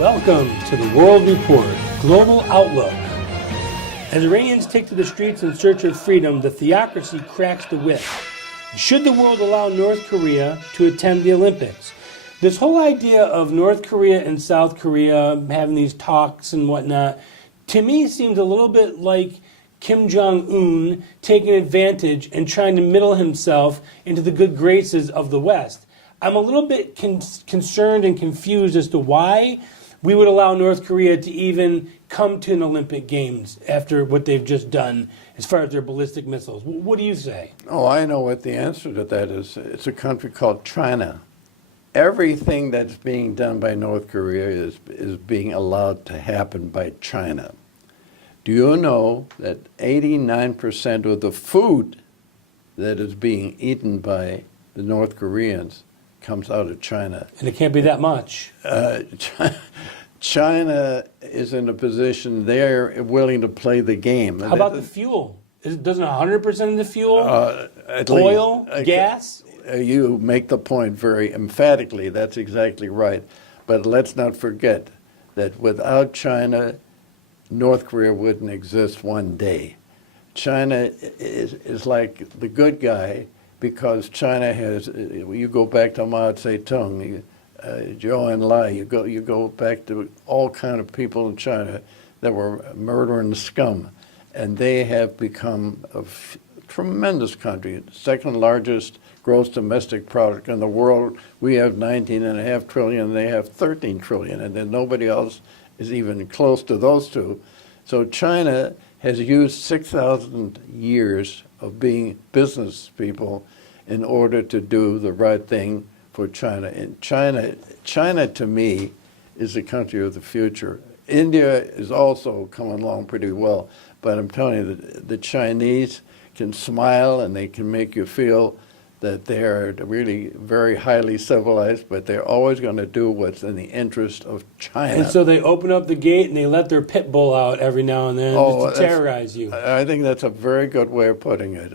Welcome to the World Report, Global Outlook. As Iranians take to the streets in search of freedom, the theocracy cracks the whip. Should the world allow North Korea to attend the Olympics? This whole idea of North Korea and South Korea having these talks and whatnot, to me seems a little bit like Kim Jong-un taking advantage and trying to middle himself into the good graces of the West. I'm a little bit concerned and confused as to why we would allow North Korea to even come to an Olympic Games after what they've just done as far as their ballistic missiles. What do you say? Oh, I know what the answer to that is. It's a country called China. Everything that's being done by North Korea is being allowed to happen by China. Do you know that 89% of the food that is being eaten by the North Koreans comes out of China? And it can't be that much. China is in a position they're willing to play the game. How about the fuel? Doesn't 100% of the fuel, oil, least, gas? You make the point very emphatically. That's exactly right. But let's not forget that without China, North Korea wouldn't exist one day. China is like the good guy because China has, you go back to Mao Zedong, Zhou Enlai, you go back to all kind of people in China that were murdering scum, and they have become a tremendous country, second largest gross domestic product in the world. We have 19.5 trillion, they have 13 trillion, and then nobody else is even close to those two. So China has used 6,000 years of being business people in order to do the right thing for China. And China to me is the country of the future. India is also coming along pretty well, but I'm telling you that the Chinese can smile and they can make you feel that they're really very highly civilized, but they're always going to do what's in the interest of China. And so they open up the gate and they let their pit bull out every now and then just to terrorize you. I think that's a very good way of putting it.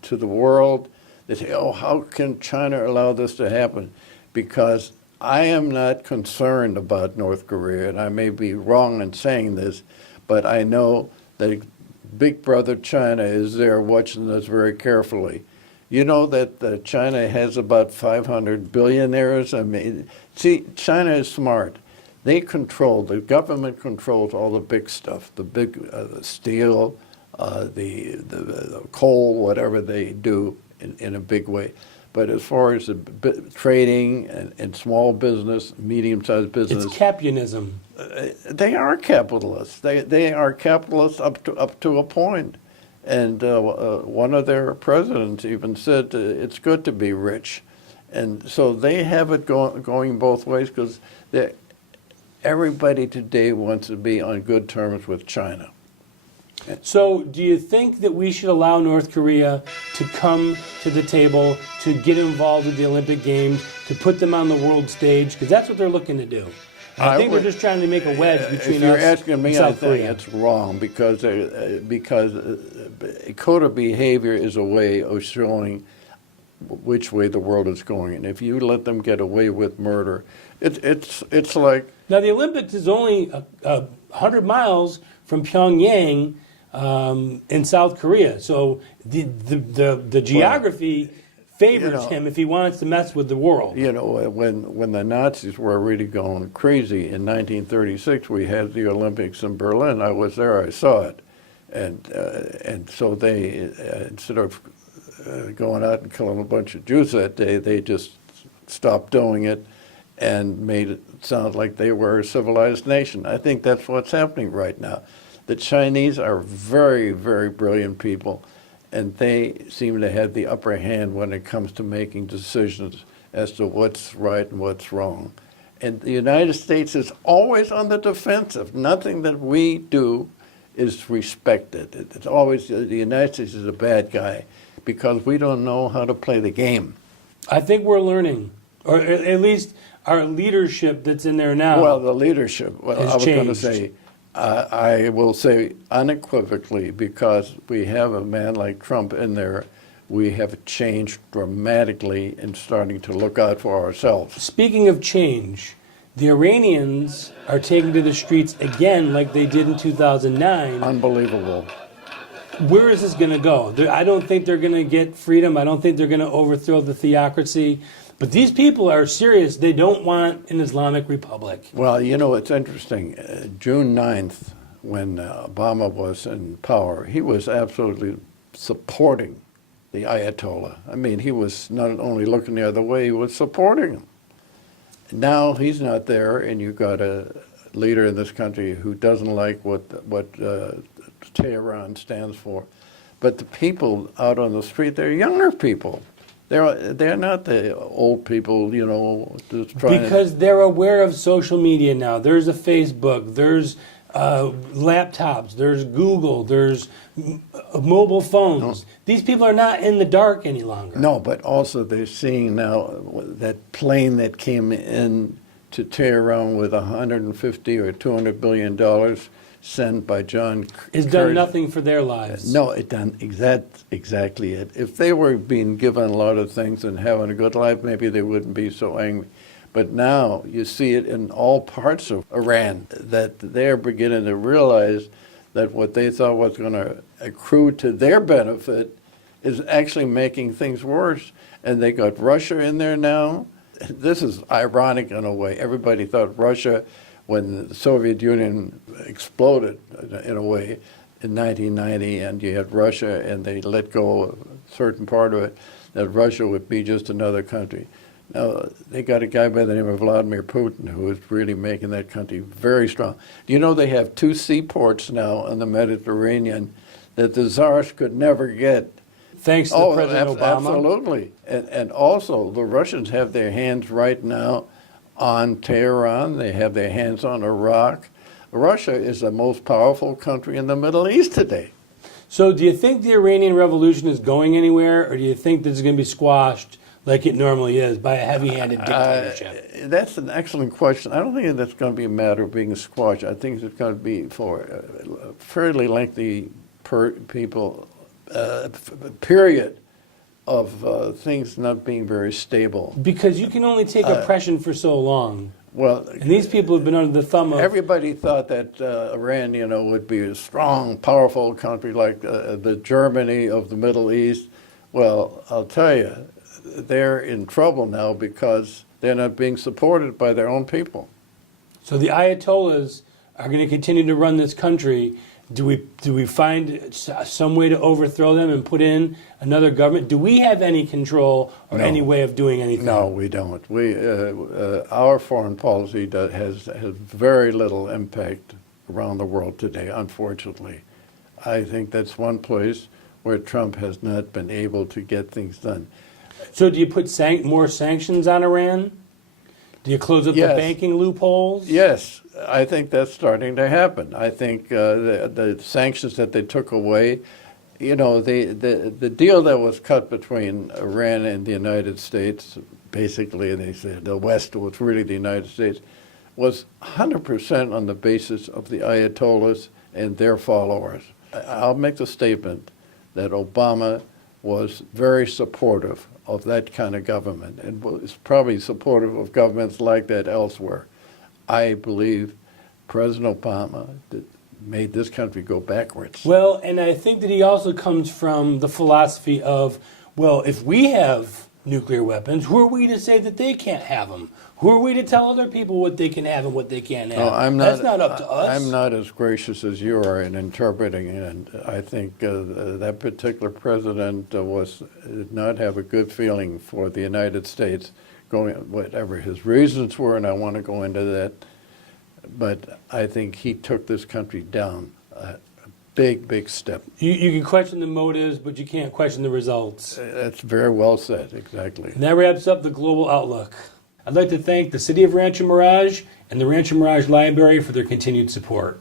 To the world, they say, oh, how can China allow this to happen? Because I am not concerned about North Korea, and I may be wrong in saying this, but I know that Big Brother China is there watching us very carefully. You know that China has about 500 billionaires? I mean, see, China is smart. The government controls all the big stuff, the big the steel, the coal, whatever they do in a big way. But as far as the trading and small business, medium-sized business, it's Capionism. They are capitalists. They are capitalists up to a point. And one of their presidents even said it's good to be rich. And so they have it going both ways because everybody today wants to be on good terms with China. So do you think that we should allow North Korea to come to the table, to get involved with the Olympic Games, to put them on the world stage? Because that's what they're looking to do. I think they're just trying to make a wedge between us asking me, and South Korea. I think it's wrong because code of behavior is a way of showing which way the world is going. And if you let them get away with murder, it's like... Now, the Olympics is only 100 miles from Pyongyang in South Korea. So the geography favors him if he wants to mess with the world. You know, when the Nazis were really going crazy in 1936, we had the Olympics in Berlin. I was there, I saw it. And so they, instead of going out and killing a bunch of Jews that day, they just stopped doing it and made it sound like they were a civilized nation. I think that's what's happening right now. The Chinese are very, very brilliant people, and they seem to have the upper hand when it comes to making decisions as to what's right and what's wrong. And the United States is always on the defensive. Nothing that we do is respected. It's always the United States is a bad guy because we don't know how to play the game. I think we're learning, or at least our leadership that's in there now. Well, the leadership, I was going to changed. say, I will say unequivocally, because we have a man like Trump in there, we have changed dramatically in starting to look out for ourselves. Speaking of change, The Iranians are taking to the streets again like they did in 2009. Unbelievable. Where is this going to go? I don't think they're going to get freedom. I don't think they're going to overthrow the theocracy. But these people are serious. They don't want an Islamic republic. Well, you know, it's interesting. June 9th, when Obama was in power, he was absolutely supporting the Ayatollah. I mean, he was not only looking the other way, he was supporting him. Now he's not there, and you've got a leader in this country who doesn't like what Tehran stands for. But the people out on the street, they're younger people. They're not the old people, you know, just trying because they're aware of social media now. There's a Facebook, there's laptops, there's Google, there's mobile phones. These people are not in the dark any longer. No, but also they're seeing now that plane that came in to Tehran with $150 or $200 billion sent by John It's done nothing for their lives. No, it done exactly it. If they were being given a lot of things and having a good life, maybe they wouldn't be so angry. But now you see it in all parts of Iran, that they're beginning to realize that what they thought was going to accrue to their benefit is actually making things worse. And they got Russia in there now. This is ironic in a way. Everybody thought Russia, when the Soviet Union exploded in a way in 1990, and you had Russia and they let go of a certain part of it, that Russia would be just another country. Now, they got a guy by the name of Vladimir Putin who is really making that country very strong. Do you know they have 2 seaports now in the Mediterranean that the czars could never get? Thanks to President Obama. Absolutely. And also, the Russians have their hands right now on Tehran. They have their hands on Iraq. Russia is the most powerful country in the Middle East today. So do you think the Iranian Revolution is going anywhere, or do you think this is going to be squashed like it normally is by a heavy-handed dictatorship? That's an excellent question. I don't think that's going to be a matter of being squashed. I think it's going to be for a fairly lengthy period of things not being very stable. Because you can only take oppression for so long. Well, and these people have been under the thumb of... Everybody thought that Iran, you know, would be a strong, powerful country like the Germany of the Middle East. Well, I'll tell you, they're in trouble now because they're not being supported by their own people. So the Ayatollahs are going to continue to run this country. Do we find some way to overthrow them and put in another government? Do we have any control or any way of doing anything? No, we don't. Our foreign policy has very little impact around the world today, unfortunately. I think that's one place where Trump has not been able to get things done. So do you put more sanctions on Iran? Do you close up the banking loopholes? Yes, I think that's starting to happen. I think the sanctions that they took away, you know, the deal that was cut between Iran and the United States, basically, they said the West was really the United States, was 100% on the basis of the Ayatollahs and their followers. I'll make the statement that Obama was very supportive of that kind of government and was probably supportive of governments like that elsewhere. I believe President Obama made this country go backwards. Well, and I think that he also comes from the philosophy of, well, if we have nuclear weapons, who are we to say that they can't have them? Who are we to tell other people what they can have and what they can't have? That's not up to us. I'm not as gracious as you are in interpreting it, and I think that particular president did not have a good feeling for the United States, going whatever his reasons were, and I want to go into that. But I think he took this country down a big step. You can question the motives, but you can't question the results. That's very well said, exactly. And that wraps up the Global Outlook. I'd like to thank the City of Rancho Mirage and the Rancho Mirage Library for their continued support.